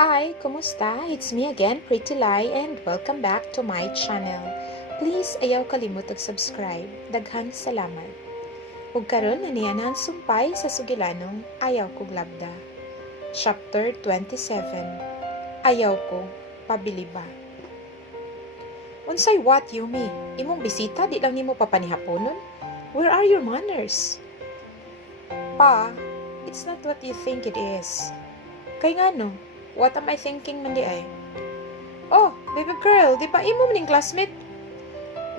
Hi, kumusta? It's me again, Pretty Lai, and welcome back to my channel. Please ayaw kalimot subscribe. Daghang salamat. Ug karon aniya na ang sumpay sa sugilanong Ayaw kog Labda. Chapter 27. Ayaw ko, Pabiliba. Unsay what, Yumi? Imong bisita di lang nimo papanihaponon? Where are your manners? Pa, it's not what you think it is. Kay ngano? What am I thinking man di ay? Oh, baby girl, di ba imo maning classmate?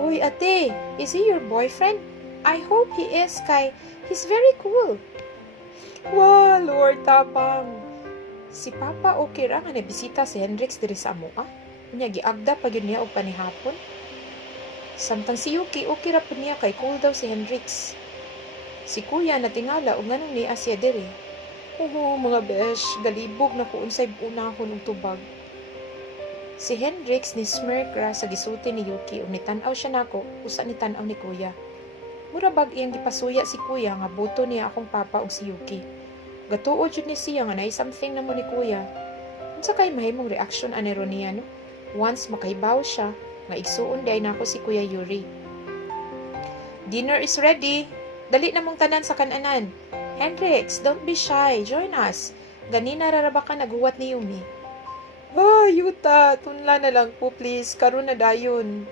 Uy, ate, is he your boyfriend? I hope he is kay he's very cool. Wow, Lord tapang. Si Papa okay ra nga nabisita si Hendrix diri sa amoa. Unya giagda pa gyud niya og panihapon. Samtang si Yuki okay ra pud niya kay cool daw si Hendrix. Si Kuya natingala og nganong niya siya diri. Oo, mga besh, galibog na ko unsay unahon og tubag. Si Hendrix ni smirk ra sa gisulti ni Yuki ug nitan-aw siya nako, usa ni tan-aw ni Kuya. Mura bag iyang gipasuya si Kuya nga buto niya akong papa ug si Yuki. Gatuod jud ni siya nga nay something namo ni Kuya. Unsa kay mahimong reaction ani ron niya no? Once makahibaw siya nga igsuon day nako si Kuya Yuri. Dinner is ready. Dali na mong tanan sa kananan. Hendrix, don't be shy. Join us. Ganina raraba ka naghuwat ni Yumi. Yuta. Tunla na lang po, please. Karon na dayon.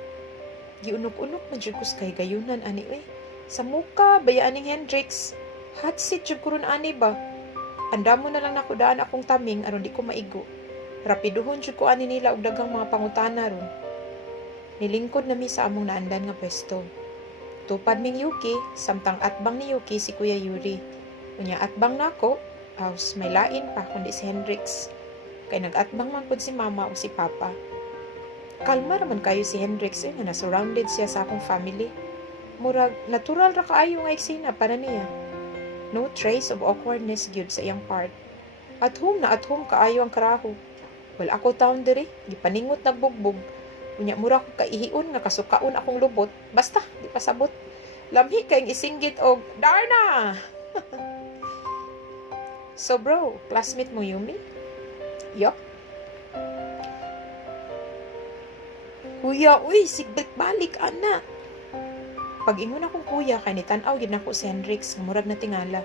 Giunok-unok na jud kus kay gayunan, ani, eh. Sa muka, bayaan ni Hendrix. Hot seat jud kurun ani ba? Anda mo na lang nakudaan akong taming aron di ko maigo. Rapiduhon jud ko ani nila og daghang mga pangutana ron. Nilingkod na mi sa among naandan nga pwesto. Tupad ming Yuki, samtang atbang ni Yuki si Kuya Yuri. Unya atbang nako, house may lain pa kundi si Hendrix. Kay nag-atbang man pud si Mama o si Papa. Kalma raman kayo si Hendrix nga na-surrounded siya sa akong family. Murag natural ra kaayo nga eksena para niya. No trace of awkwardness gyud sa iyang part. At home kaayo ang karaho. Well ako taon diri, gipaningot nagbugbog. Unya mura ko kaihion nga kasukaon akong lubot. Basta di pasabot. Lamhi kay isinggit og Darna. So bro, classmate mo Yumi? Yup. Kuya, uy, sigbit balik, ana. Pag-ingon akong kuya, kay nitan-aw yun ako si Hendrix, nga murag na tingala.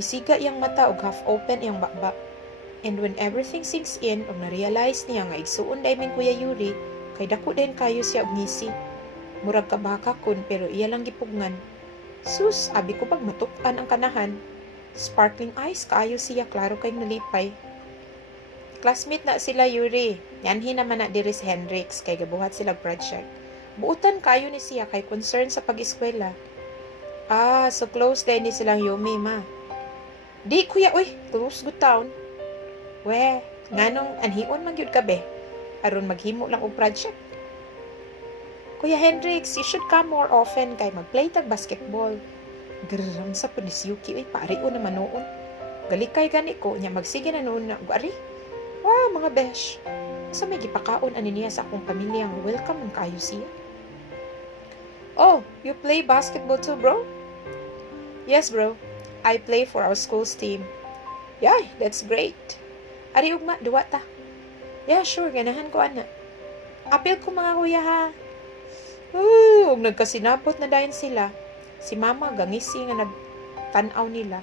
Isiga iyang mata og half open iyang bakbak. And when everything sinks in, og na-realize niya nga igsuon day min Kuya Yuri, kay dako din kayo siya og ngisi. Murag kabaka kun, pero iya lang gipugngan. Sus, abi ko pag matukan ang kanahan. Sparkling eyes, kaayo siya, klaro kay nalipay. Classmate na sila Yuri. Yanhi naman na diri si Hendrix, kay gabuhat sila project. Buutan kayo ni siya, kay concern sa pag-eskwela. So close din ni silang Yumi, ma. Di, kuya, uy, close good town. We, nganong anhion man gyud ka be? Aron maghimo lang og project. Kuya Hendrix, you should come more often kay mag-play tag basketball. Graram sa po ni si Yuki, uy, pariyo naman noon. Galikay gani ko, niya magsige na noon na, ari. Wow, mga besh. Sa may gipakaon ani niya sa akong pamilya ang welcome ng kayo siya. Oh, you play basketball too, bro? Yes, bro. I play for our school's team. Yeah, that's great. Ari ugma, duwa ta. Yeah, sure, ganahan ko ana. Apil ko mga kuya ha. Ug nagkasinabot na dayon sila. Si Mama gangisi nga nagtanaw nila.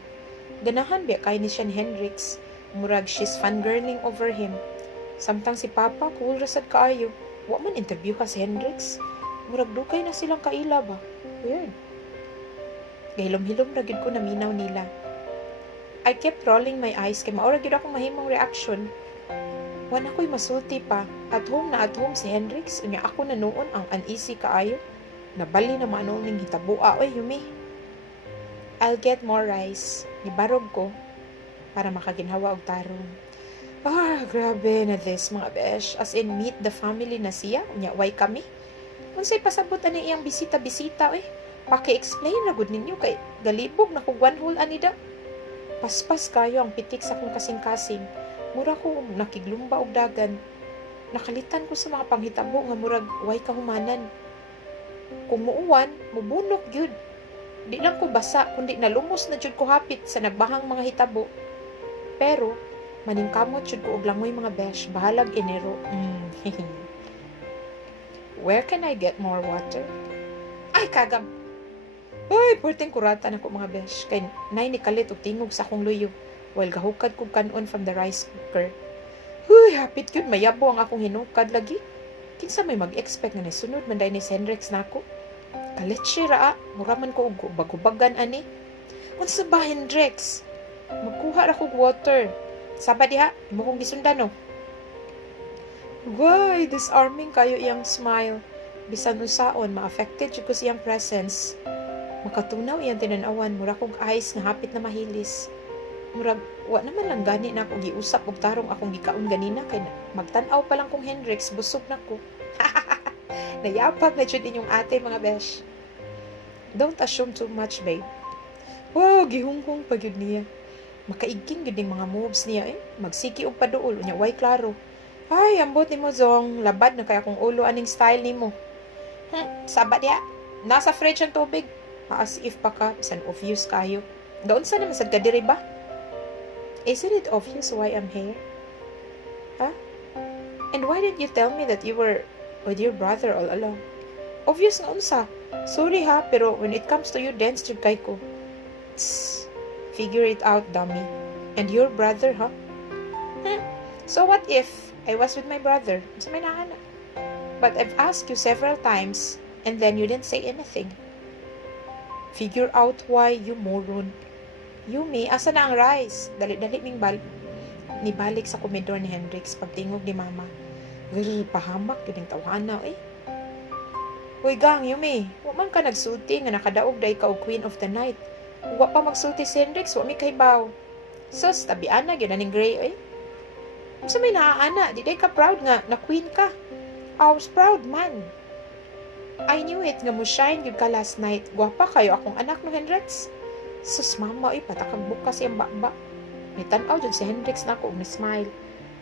Ganahan biya kay ni siya ni Hendrix. Murag she's fangirling over him. Samtang si Papa cool rasad kaayo. Wa man interview ka si Hendrix. Murag dugay na silang kaila ba? Weird. Gahilom-hilom ra gyud ko naminaw nila. I kept rolling my eyes kay maura gyud akong mahimong reaction. Wan ako'y masulti pa. At home si Hendrix. Unya ako na noon ang uneasy kaayo. Nabali na maano ning hitabua. Oy, Yumi. I'll get more rice. Nibarog ko para makaginhawa og tarong. Grabe na this mga besh. As in, meet the family na siya. Unya, why kami? Unsay pasabot ani iyang bisita-bisita, eh. Paki-explain na gud ninyo kay galibog na kugwanhol anida. Paspas kayo ang pitik sa kong kasing-kasing. Mura ko nakiglumba og dagan. Nakalitan ko sa mga panghitabo nga murag why kahumanan. Kung muuwan, mubunok gyud. Di lang ko basa, kundi nalumos na jud ko hapit sa nagbahang mga hitabo. Pero, Maningkamot jud ko og langoy mga besh, bahalag iniro. Where can I get more water? Ay, kagam! Uy, purting kurata na ko mga besh. Kay nay ni kalit og tingog sa akong luyo. While gahukad kong kanon from the rice cooker. Uy, hapit yun, mayabo ang akong hinukad lagi. Kinsa may mag-expect na nasunod man dahil ni Hendrix na ako. Kalit siya mura man ko og bagubagan ani. Unsa ba Hendrix? Magkuha ra kog water. Sabad diha, imo kong gisundan no. Why, disarming kayo iyang smile. Bisan unsaon, ma-affected jud ko siyang presence. Makatunaw iyang tinanawan, mura kog eyes na hapit na mahilis. Murag, wa naman lang gani na akong giusap og tarong akong gikaon ganina kay magtan-aw pa lang kong Hendrix, busog na ko. Nayapag na jud inyong ate mga besh. Don't assume too much, babe. Wow, gihunghong pa gyud niya. Makaigking gyud ning mga moves niya Magsiki og paduol unya way klaro. Ay, ambot nimo zong, labad na kaya kung ulo aning style nimo. Sabat ya. Nasa fridge ang tubig. As if pa ka, san obvious kayo. Doon sa naman sad ka diri ba? Isn't it obvious why I'm here? Huh? And why didn't you tell me that you were with your brother all along? Obvious nga unsa. Sorry ha, pero when it comes to you, dance jud kay ko. Tss, figure it out, dummy. And your brother, huh? So what if I was with my brother? Sa may nahana. But I've asked you several times, and then you didn't say anything. Figure out why, you moron. Yumi, asa na ang rice? Dali-dali ming nibalik sa komedor ni Hendrix pagtingog ni mama. Pahamak, yun yung tawana Uy gang, Yumi, wa man ka nagsulti nga nakadaog day ka og queen of the night. Wa pa magsulti si Hendrix, wa mi kahibaw. Sus, tabian na, yun na ning gray Sa may naaana, di day ka proud nga na queen ka. I was proud man. I knew it nga mo shine gyud ka last night. Gwapa kayo akong anak no Hendrix. Sus mama, patakag bukas siyang baba. Nitanaw jud si Hendrix na ako og ni-smile.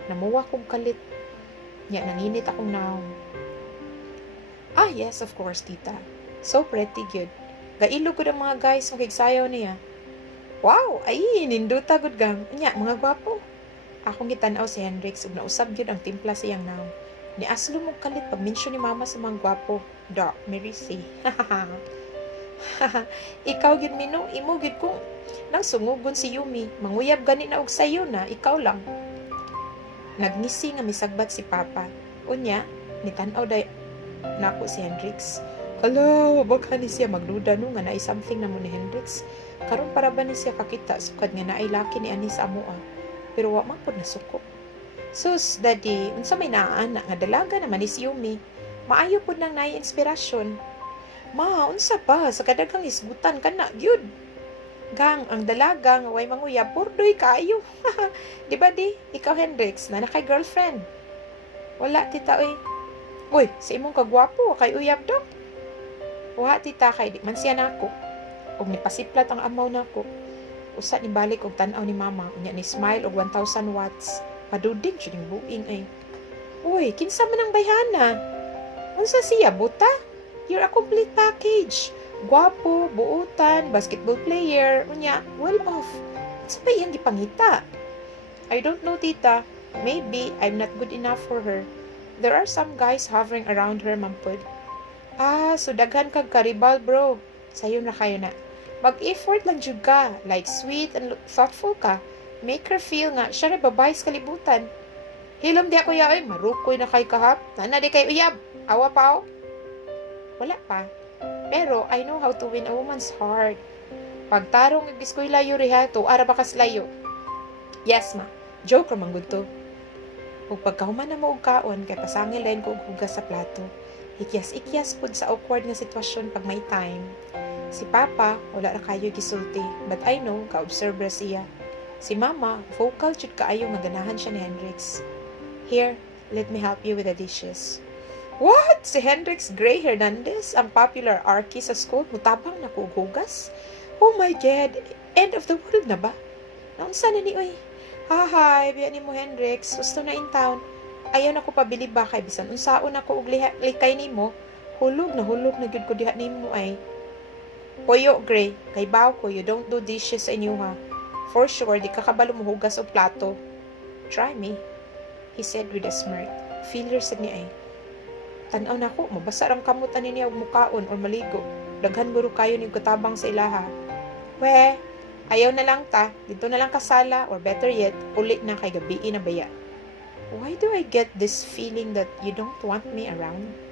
Namuwa kong kalit. Nya nanginit akong naong. Ah yes, of course tita. So pretty gyud. Gailo gud ang mga guys magigsayaw niya. Wow, ay ninduta gud gang. Nya mga gwapo. Akong gitanaw si Hendrix ug nausab gyud ang timpla siyang naong. Ni aslo mo kalit pag-mention ni mama sa mga gwapo. Da, Marisi. Ikaw gyud minong imo gyud kung nang sungugon si Yumi. Manguyab gani na og sayo na, ikaw lang. Nagngisi nga misagbat si Papa. Unya, nitanaw day nako si Hendrix. Hala, baka ni siya magduda no nga naay something na mo ni Hendrix. Karon para ba ni siya kakita sukad nga naay laki ni ani sa amoa. Pero wa man pud nasuko. Sus, daddy, unsa may naana nga dalaga naman ni si Yumi. Maayo pud nang naay inspirasyon. Ma, unsa pa sa kadaghang isgutan kana gyud. Gang, ang dalaga nga way manguyab purdoy kaayo. Di ba di? Ikaw Hendrix na nakay girlfriend. Wala tita oy. Uy, sa imong kagwapo kay uyab do. Wa tita kay di man siya nako. Og nipasiplat ang amaw nako. Usa ni balik og tan-aw ni mama, unya ni smile og 1000 watts. Paduding siya yung buing ay. Uy, kinsa man ang bayhana? Unsa siya, buta? You're a complete package. Gwapo, buutan, basketball player, unya, well off. Unsa ba iyang gipangita? I don't know, tita. Maybe I'm not good enough for her. There are some guys hovering around her, mampod. Ah, so daghan kag karibal, bro. Sayo na kayo na. Mag-effort lang jud ka. Like sweet and thoughtful ka. Make her feel nga siya na babae sa kalibutan. Hilom di ako yaoy, marukoy na kay kahap. Nana di kay uyab. Awa pa o? Wala pa. Pero I know how to win a woman's heart. Pagtarong nagdiskoy layo riha, tuara ba kas layo? Yes ma, joke ramang good to. Ug pagkahuman na mo og kaon, kay pasangil lain ko og hugas sa plato. Ikyas-ikyas pud sa awkward nga sitwasyon pag may time. Si Papa, wala ra kayo gisulti, but I know, ka-observe ra siya. Si Mama, vocal jud kaayo nga ganahan siya ni Hendrix. Here, let me help you with the dishes. What? Si Hendrix Gray Hernandez, ang popular arky sa school, mutabang na ko og hugas? Oh my God, end of the world na ba? Naunsa na ni oy? Hi, biya ni mo Hendrix, gusto na in town. Ayaw na ko pabiliba kay bisan unsaon ako og likay nimo. Hulog na gyud ko diha nimo ay. Puyo Gray, kay baw ko you don't do dishes sa inyo ha. For sure, di ka kabalo mo hugas o plato. Try me, he said with a smirk. Failure sad niya ay. Tanaw na ko, mabasa rang kamot ani niya og mukaon or maligo. Daghan guro kayo ni katabang sa ilaha. We, ayaw na lang ta, dito na lang kasala, or better yet, uli na kay gabi na baya. Why do I get this feeling that you don't want me around?